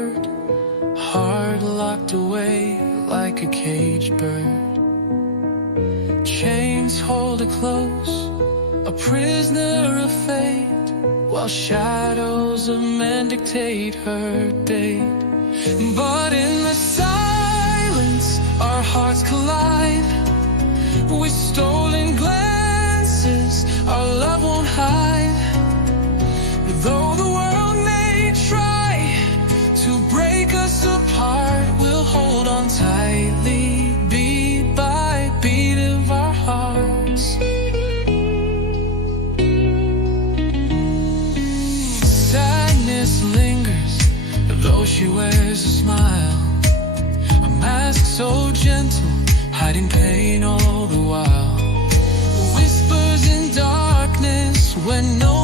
word, heart locked away like a caged bird. Chains hold her close, a prisoner of fate, while shadows of men dictate her date. But in the silence, our hearts collide. With stolen glances, our love won't hide. Though the world may try to break us apart, we'll hold on tightly, beat by beat of our hearts. Sadness lingers, though she wears a smile, a mask so gentle, hiding pain all the while. Whispers in darkness when no